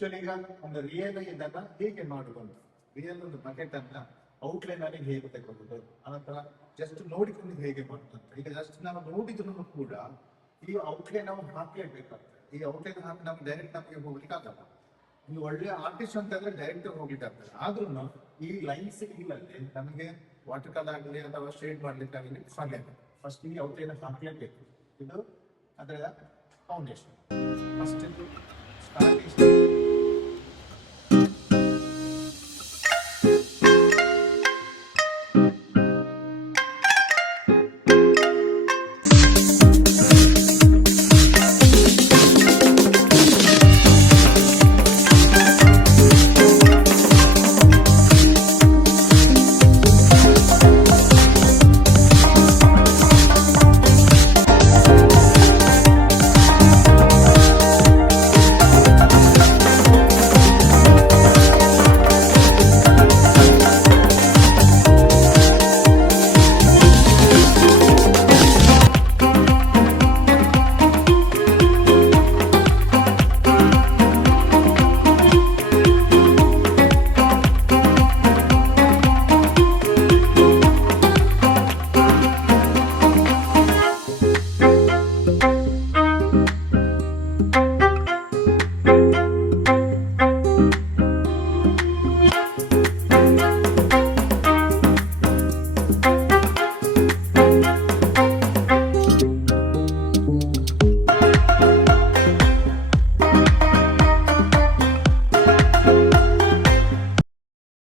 Actually ಈಗ ಒಂದು real ಇದನ್ನ ಹೇಗೆ ಮಾಡುವುದು, ರಿಯಲ್ ಒಂದು ಬಕೆಟ್ ಅನ್ನ ಔಟ್ಲೈನ್ ಅಲ್ಲಿ ಹೇಗೆ ತೆಗೆದುವುದು, ಅನಂತರ ಜಸ್ಟ್ ನೋಡಿಕೊಂಡು ಹೇಗೆ ಮಾಡುದು. ಈಗ ಜಸ್ಟ್ ನಾವು ನೋಡಿದ್ರು ಕೂಡ ಈ ಔಟ್ಲೈನ್ ನಾವು ಹಾಕ್ಲೇಬೇಕಾಗ್ತದೆ. ಈ ಔಟ್ಲೈನ್ ಹಾಕಿ ನಮ್ಗೆ ಡೈರೆಕ್ಟ್ ನಮಗೆ ಹೋಗ್ಲಿಕ್ಕೆ ಆಗಲ್ಲ. ನೀವು ಒಳ್ಳೆ ಆರ್ಟಿಸ್ಟ್ ಅಂತಂದ್ರೆ ಡೈರೆಕ್ಟ್ ಹೋಗ್ಲಿಕ್ಕೆ ಆಗ್ತದೆ. ಆದ್ರೂ ಈ ಲೈನ್ಸ್ ಇಲ್ಲದೆ ನಮಗೆ ವಾಟರ್ ಕಲರ್ ಆಗಲಿ ಅಥವಾ ಶೇಡ್ ಮಾಡ್ಲಿಕ್ಕೆ ಆಗಲಿ ಸಾಧ್ಯ. ಫಸ್ಟ್ ಈ ಔಟ್ಲೈನ್ ಹಾಕ್ಲೇಬೇಕು. ಇದು ಅದರ ಫೌಂಡೇಶನ್. First starting